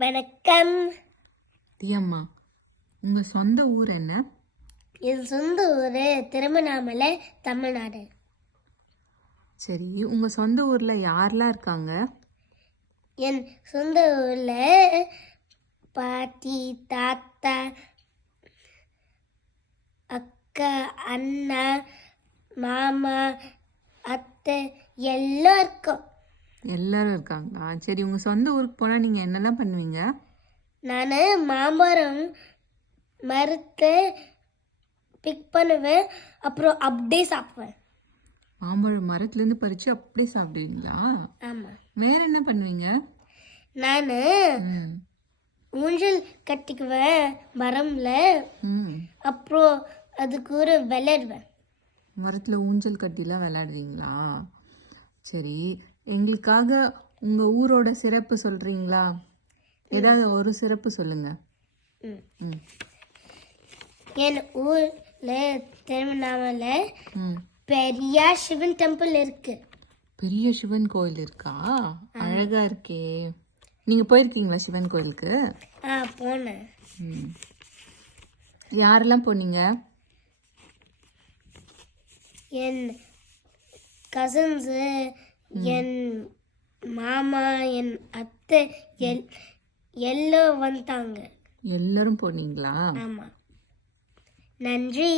வணக்கம். தியம்மா, உங்கள் சொந்த ஊர் என்ன? என் சொந்த ஊர் திருவண்ணாமலை, தமிழ்நாடு. சரி, உங்கள் சொந்த ஊரில் யாரெல்லாம் இருக்காங்க? என் சொந்த ஊரில் பாட்டி, தாத்தா, அக்கா, அண்ணா, மாமா, அத்தை எல்லாம் இருக்கோம். எல்லாரும் இருக்காங்களா? சரி, உங்கள் சொந்த ஊருக்கு போனால் நீங்கள் என்னெல்லாம் பண்ணுவீங்க? நான் மாமரம் மரத்தை பிக் பண்ணுவேன், அப்புறம் அப்படியே சாப்பிடுவேன். மாம்பழம் மரத்துலேருந்து பறித்து அப்படியே சாப்பிடுவீங்களா? ஆமாம். வேற என்ன பண்ணுவீங்க? நான் ஊஞ்சல் கட்டிக்குவேன் மரம்ல, அப்புறம் அதுக்கு ஒரு விளையாடுவேன். மரத்தில் ஊஞ்சல் கட்டிலாம் விளையாடுவீங்களா? சரி, எங்களுக்காக உங்கள் ஊரோட சிறப்பு சொல்கிறீங்களா? ஏதாவது ஒரு சிறப்பு சொல்லுங்க. என் ஊரில் திருவண்ணாமலை பெரிய சிவன் டெம்பிள் இருக்கு. பெரிய சிவன் கோயில் இருக்கா? அழகா இருக்கே. நீங்க போயிருக்கீங்களா சிவன் கோயிலுக்கு? போனேன். யாரெல்லாம் போனீங்க? என் கசின்ஸு, என் மாமா, என் அத்தை எல்லாம் வந்தாங்க. எல்லாரும் போனீங்களா? ஆமாம். நன்றி.